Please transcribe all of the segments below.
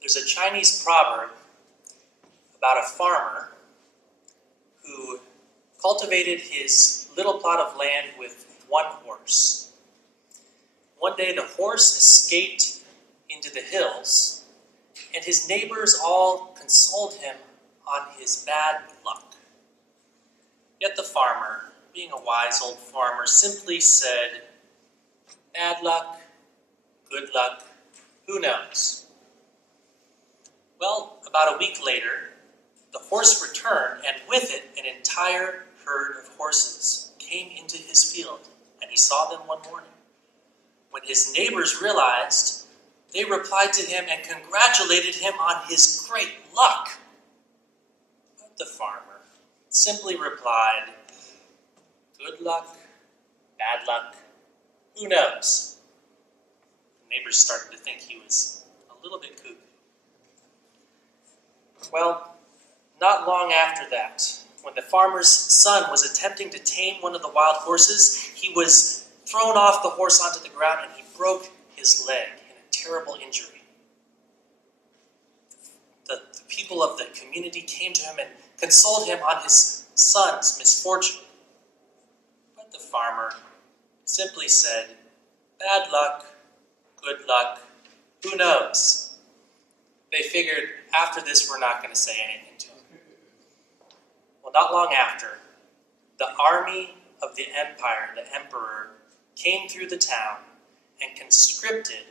There's a Chinese proverb about a farmer who cultivated his little plot of land with one horse. One day the horse escaped into the hills, and his neighbors all consoled him on his bad luck. Yet the farmer, being a wise old farmer, simply said, "Bad luck, good luck, who knows?" Well, about a week later, the horse returned, and with it an entire herd of horses came into his field, and he saw them one morning. When his neighbors realized, they replied to him and congratulated him on his great luck. But the farmer simply replied, "Good luck, bad luck, who knows?" The neighbors started to think he was a little bit cuckoo. Well, not long after that, when the farmer's son was attempting to tame one of the wild horses, he was thrown off the horse onto the ground and he broke his leg in a terrible injury. The people of the community came to him and consoled him on his son's misfortune. But the farmer simply said, "Bad luck, good luck, who knows?" They figured after this we're not going to say anything to him. Well, not long after, the army of the empire, the emperor, came through the town and conscripted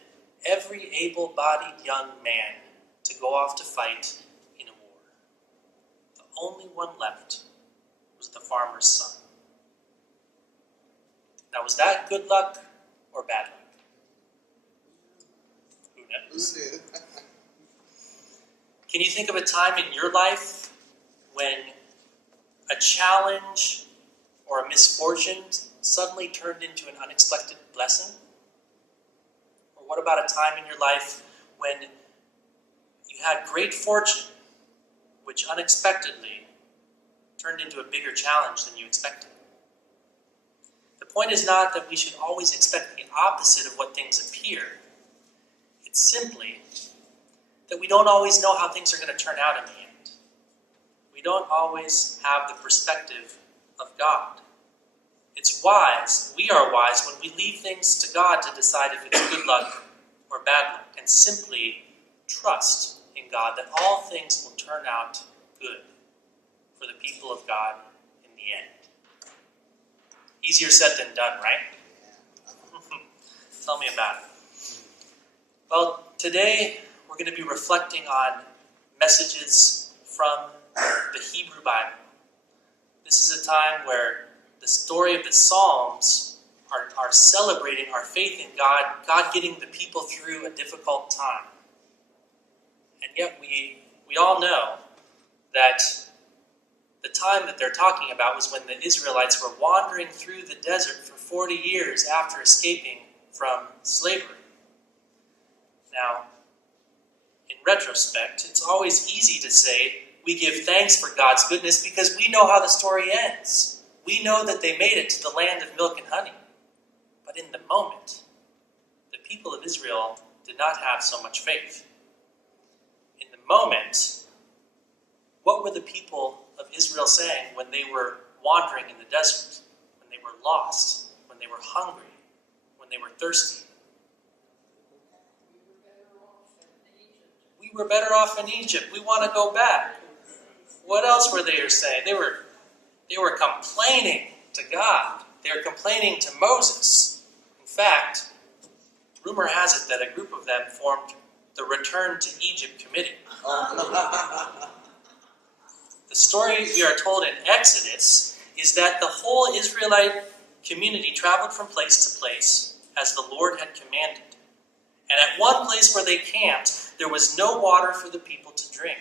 every able-bodied young man to go off to fight in a war. The only one left was the farmer's son. Now, was that good luck or bad luck? Who knows? Can you think of a time in your life when a challenge or a misfortune suddenly turned into an unexpected blessing? Or what about a time in your life when you had great fortune, which unexpectedly turned into a bigger challenge than you expected? The point is not that we should always expect the opposite of what things appear. It's simply that we don't always know how things are going to turn out in the end. We don't always have the perspective of God. It's wise, we are wise, when we leave things to God to decide if it's good luck or bad luck, and simply trust in God that all things will turn out good for the people of God in the end. Easier said than done, right? Tell me about it. Well, today we're going to be reflecting on messages from the Hebrew Bible. This is a time where the story of the Psalms are celebrating our faith in God, God getting the people through a difficult time. And yet we all know that the time that they're talking about was when the Israelites were wandering through the desert for 40 years after escaping from slavery. Now, in retrospect, it's always easy to say we give thanks for God's goodness because we know how the story ends. We know that they made it to the land of milk and honey. But in the moment, the people of Israel did not have so much faith. In the moment, what were the people of Israel saying when they were wandering in the desert, when they were lost, when they were hungry, when they were thirsty? We were better off in Egypt. We want to go back. What else were they saying? They were complaining to God. They were complaining to Moses. In fact, rumor has it that a group of them formed the Return to Egypt Committee. The story we are told in Exodus is that the whole Israelite community traveled from place to place as the Lord had commanded. And at one place where they camped, there was no water for the people to drink.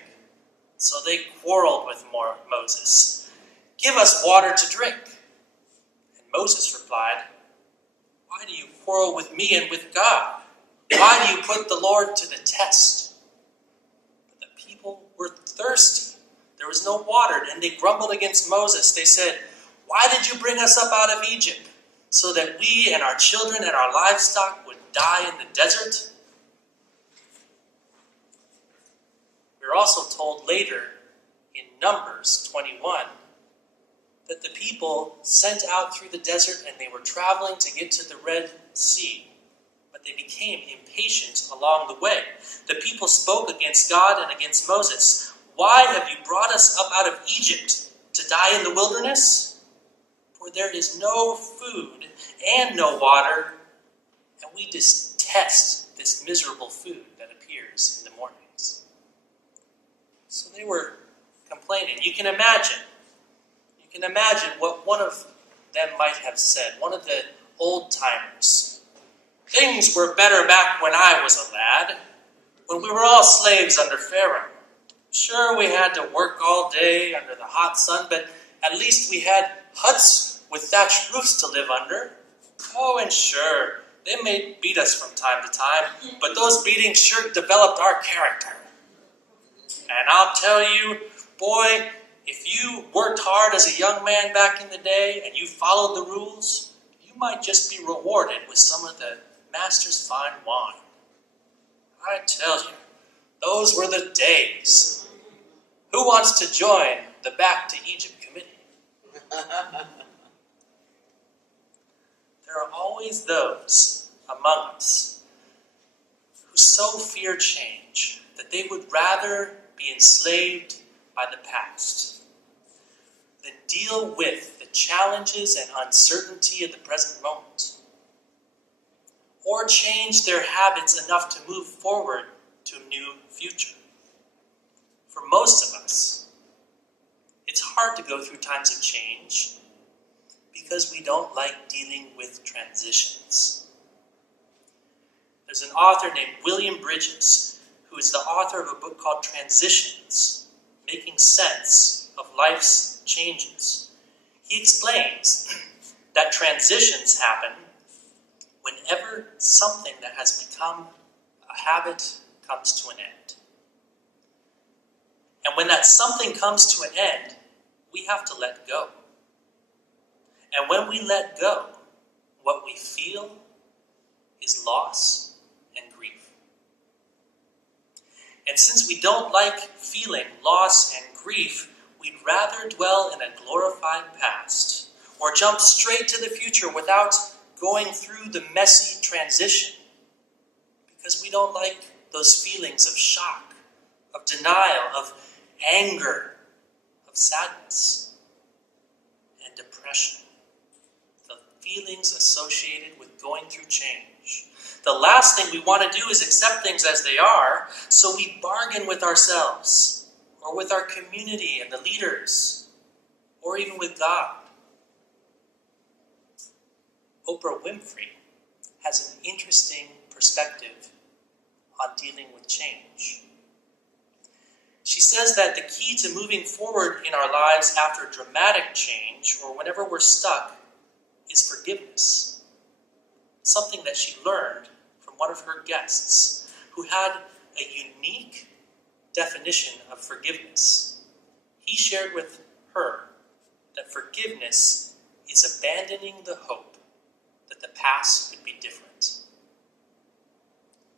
So they quarreled with Moses. "Give us water to drink." And Moses replied, "Why do you quarrel with me and with God? Why do you put the Lord to the test?" But the people were thirsty. There was no water, and they grumbled against Moses. They said, "Why did you bring us up out of Egypt, so that we and our children and our livestock would die in the desert?" We're also told later in Numbers 21 that the people sent out through the desert and they were traveling to get to the Red Sea, but they became impatient along the way. The people spoke against God and against Moses. "Why have you brought us up out of Egypt to die in the wilderness? For there is no food and no water, and we detest this miserable food that appears in the mornings." So they were complaining. You can imagine what one of them might have said, one of the old timers. "Things were better back when I was a lad, when we were all slaves under Pharaoh. Sure, we had to work all day under the hot sun, but at least we had huts with thatched roofs to live under. Oh, and sure, they may beat us from time to time, but those beatings sure developed our character. And I'll tell you, boy, if you worked hard as a young man back in the day and you followed the rules, you might just be rewarded with some of the master's fine wine. I tell you, those were the days. Who wants to join the Back to Egypt committee?" There are always those among us who so fear change that they would rather be enslaved by the past than deal with the challenges and uncertainty of the present moment, or change their habits enough to move forward to a new future. For most of us, it's hard to go through times of change because we don't like dealing with transitions. There's an author named William Bridges who is the author of a book called Transitions, Making Sense of Life's Changes. He explains that transitions happen whenever something that has become a habit comes to an end. And when that something comes to an end, we have to let go. And when we let go, what we feel is loss and grief. And since we don't like feeling loss and grief, we'd rather dwell in a glorified past or jump straight to the future without going through the messy transition, because we don't like those feelings of shock, of denial, of anger, of sadness, and depression. The feelings associated with going through change. The last thing we want to do is accept things as they are, so we bargain with ourselves, or with our community and the leaders, or even with God. Oprah Winfrey has an interesting perspective on dealing with change. She says that the key to moving forward in our lives after dramatic change, or whenever we're stuck, is forgiveness. Something that she learned from one of her guests, who had a unique definition of forgiveness. He shared with her that forgiveness is abandoning the hope that the past could be different.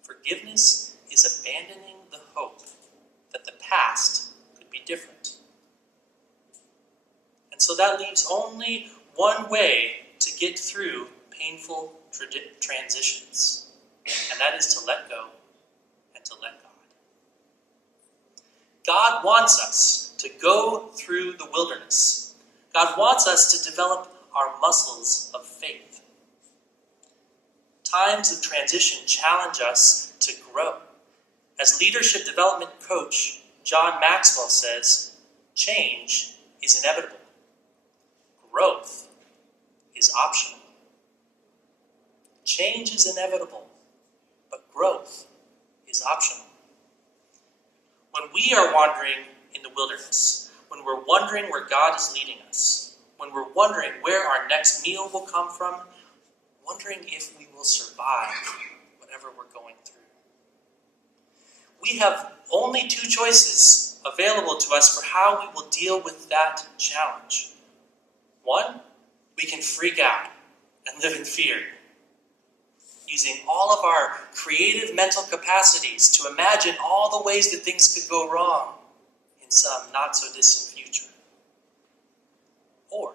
Forgiveness is abandoning the hope that the past could be different. And so that leaves only one way to get through painful transitions, and that is to let go and to let God. God wants us to go through the wilderness. God wants us to develop our muscles of faith. Times of transition challenge us to grow. As leadership development coach John Maxwell says, change is inevitable. Growth is optional. Change is inevitable, but growth is optional. When we are wandering in the wilderness, when we're wondering where God is leading us, when we're wondering where our next meal will come from, wondering if we will survive whatever we're going through, we have only two choices available to us for how we will deal with that challenge. One, we can freak out and live in fear. using all of our creative mental capacities to imagine all the ways that things could go wrong in some not-so-distant future. Or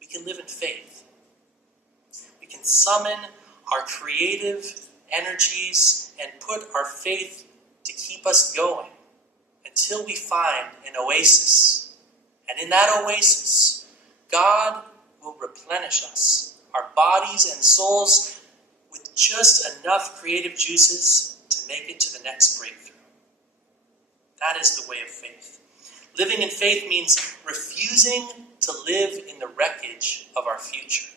we can live in faith. We can summon our creative energies and put our faith to keep us going until we find an oasis. And in that oasis, God will replenish us, our bodies and souls, with just enough creative juices to make it to the next breakthrough. That is the way of faith. Living in faith means refusing to live in the wreckage of our future.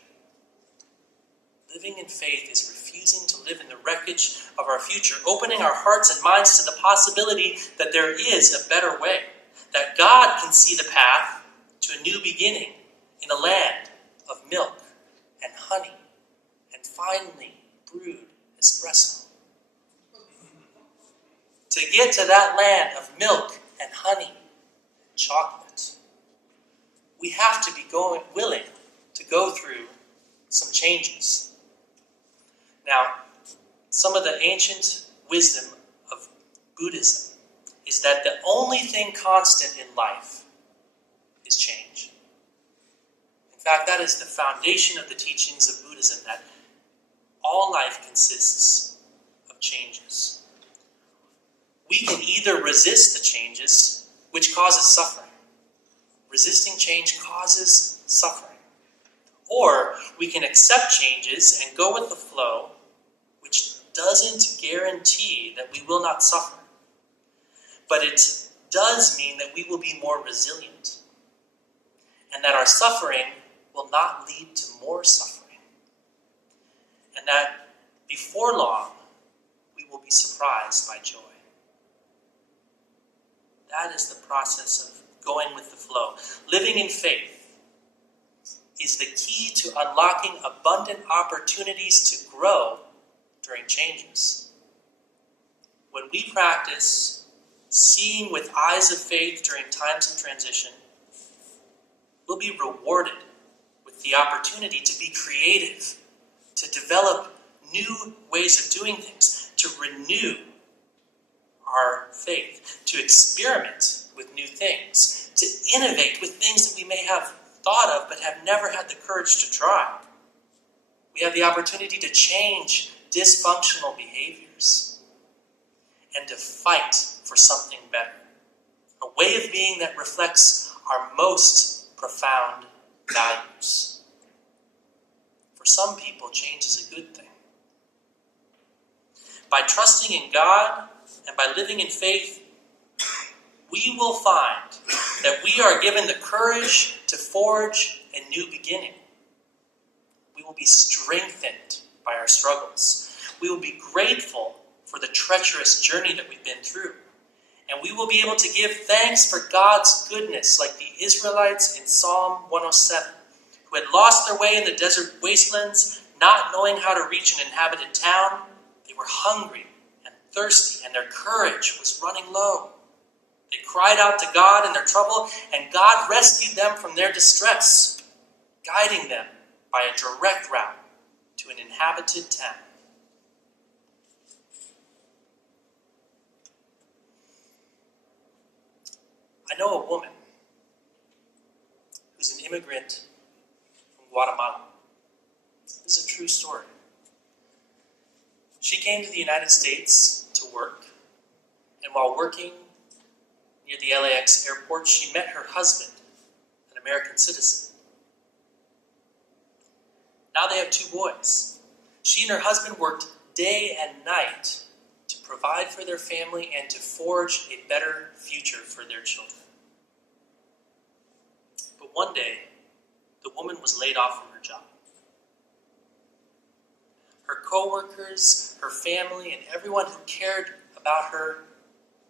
Living in faith is refusing to live in the wreckage of our future, opening our hearts and minds to the possibility that there is a better way, that God can see the path to a new beginning in a land of milk and honey and finely brewed espresso. To get to that land of milk and honey and chocolate, we have to be willing to go through some changes. Now, some of the ancient wisdom of Buddhism is that the only thing constant in life is change. In fact, that is the foundation of the teachings of Buddhism, that all life consists of changes. We can either resist the changes, which causes suffering. Resisting change causes suffering. Or we can accept changes and go with the flow, which doesn't guarantee that we will not suffer. But it does mean that we will be more resilient, and that our suffering will not lead to more suffering, and that before long we will be surprised by joy. That is the process of going with the flow. Living in faith is the key to unlocking abundant opportunities to grow during changes. When we practice seeing with eyes of faith during times of transition, we'll be rewarded with the opportunity to be creative, to develop new ways of doing things, to renew our faith, to experiment with new things, to innovate with things that we may have thought of but have never had the courage to try. We have the opportunity to change dysfunctional behaviors and to fight for something better. A way of being that reflects our most profound values. For some people, change is a good thing. By trusting in God and by living in faith, we will find that we are given the courage to forge a new beginning. We will be strengthened by our struggles. We will be grateful for the treacherous journey that we've been through. And we will be able to give thanks for God's goodness, like the Israelites in Psalm 107, who had lost their way in the desert wastelands, not knowing how to reach an inhabited town. They were hungry and thirsty, and their courage was running low. They cried out to God in their trouble, and God rescued them from their distress, guiding them by a direct route to an inhabited town. I know a woman who's an immigrant from Guatemala. This is a true story. She came to the United States to work, and while working near the LAX airport, she met her husband, an American citizen. Now they have 2 boys. She and her husband worked day and night to provide for their family and to forge a better future for their children. But one day, the woman was laid off from her job. Her co-workers, her family, and everyone who cared about her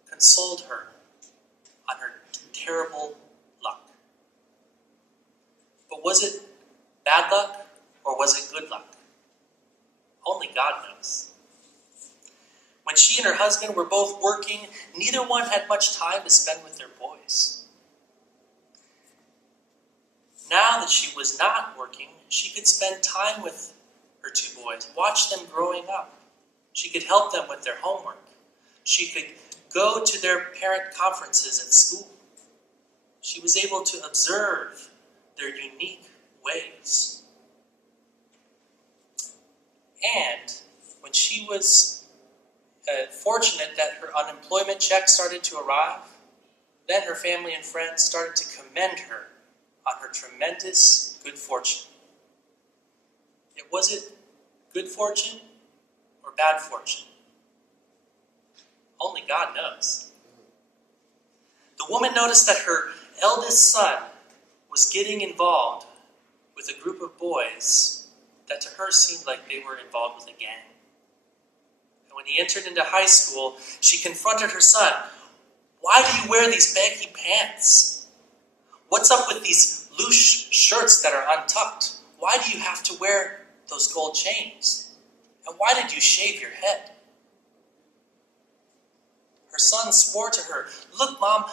consoled her on her terrible luck. But was it bad luck or was it good luck? Only God knows. When she and her husband were both working, neither one had much time to spend with their boys. Now that she was not working, she could spend time with her two boys, watch them growing up. She could help them with their homework. She could go to their parent conferences at school. She was able to observe their unique ways. And when she was fortunate that her unemployment check started to arrive, then her family and friends started to commend her on her tremendous good fortune. Yet was it good fortune or bad fortune? Only God knows. The woman noticed that her eldest son was getting involved with a group of boys that to her seemed like they were involved with a gang. And when he entered into high school, she confronted her son. Why do you wear these baggy pants? What's up with these loose shirts that are untucked? Why do you have to wear those gold chains? And why did you shave your head? Her son swore to her, look, Mom,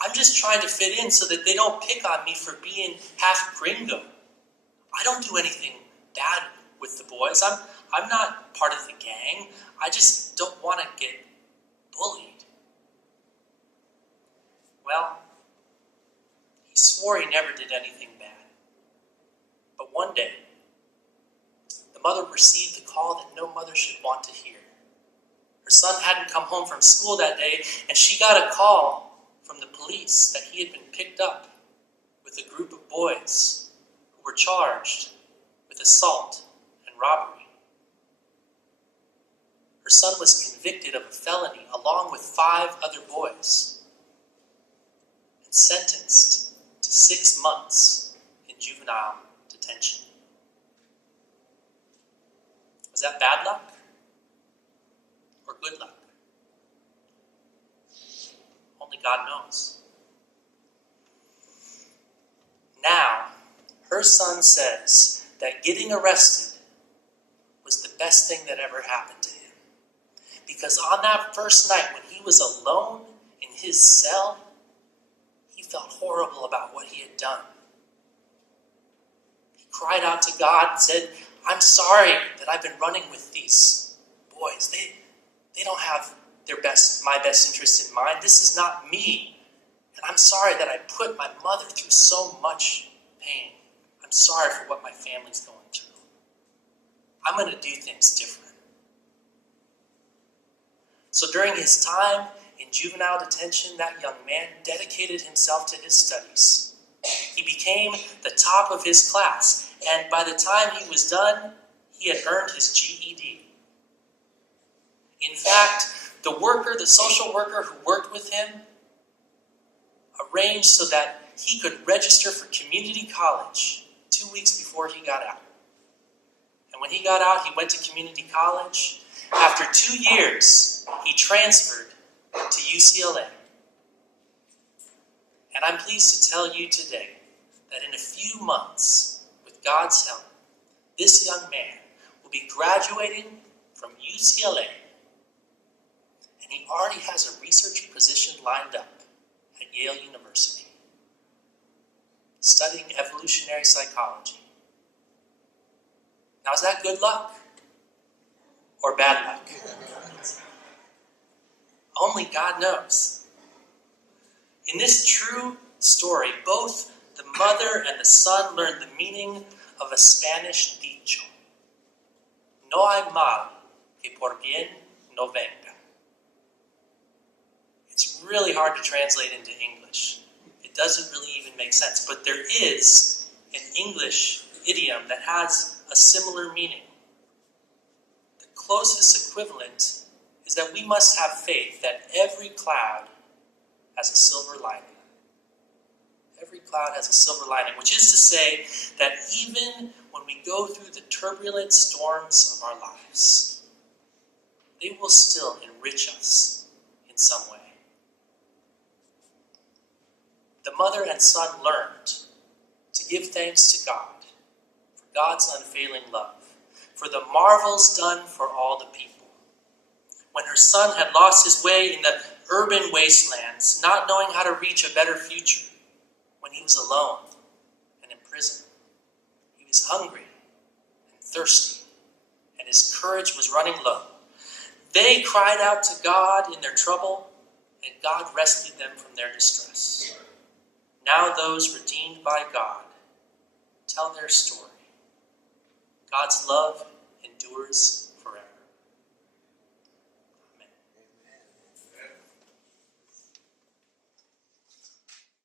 I'm just trying to fit in so that they don't pick on me for being half gringo. I don't do anything bad with the boys. I'm not part of the gang. I just don't want to get bullied. Well, he swore he never did anything bad. But one day, the mother received the call that no mother should want to hear. Her son hadn't come home from school that day, and she got a call from the police that he had been picked up with a group of boys who were charged with assault and robbery. Her son was convicted of a felony along with 5 other boys and sentenced to 6 months in juvenile detention. Was that bad luck or good luck? Only God knows. Now, her son says that getting arrested was the best thing that ever happened to him. Because on that first night when he was alone in his cell, he felt horrible about what he had done. He cried out to God and said, I'm sorry that I've been running with these boys. They don't have my best interest in mind. This is not me. And I'm sorry that I put my mother through so much pain. I'm sorry for what my family's going through. I'm going to do things different. So during his time in juvenile detention, that young man dedicated himself to his studies. He became the top of his class, and by the time he was done, he had earned his GED. In fact, the social worker who worked with him, arranged so that he could register for community college 2 weeks before he got out. And when he got out, he went to community college. After 2 years, he transferred to UCLA. And I'm pleased to tell you today that in a few months, with God's help, this young man will be graduating from UCLA. And he already has a research position lined up at Yale University, studying evolutionary psychology. Now, is that good luck or bad luck? Only God knows. In this true story, both the mother and the son learned the meaning of a Spanish dicho. No hay mal que por bien no venga. It's really hard to translate into English. It doesn't really even make sense. But there is an English idiom that has a similar meaning. The closest equivalent is that we must have faith that every cloud has a silver lining. Every cloud has a silver lining, which is to say that even when we go through the turbulent storms of our lives, they will still enrich us in some way. The mother and son learned to give thanks to God for God's unfailing love, for the marvels done for all the people. When her son had lost his way in the urban wastelands, not knowing how to reach a better future, when he was alone and in prison, he was hungry and thirsty and his courage was running low. They cried out to God in their trouble, and God rescued them from their distress. Now those redeemed by God tell their story. God's love endures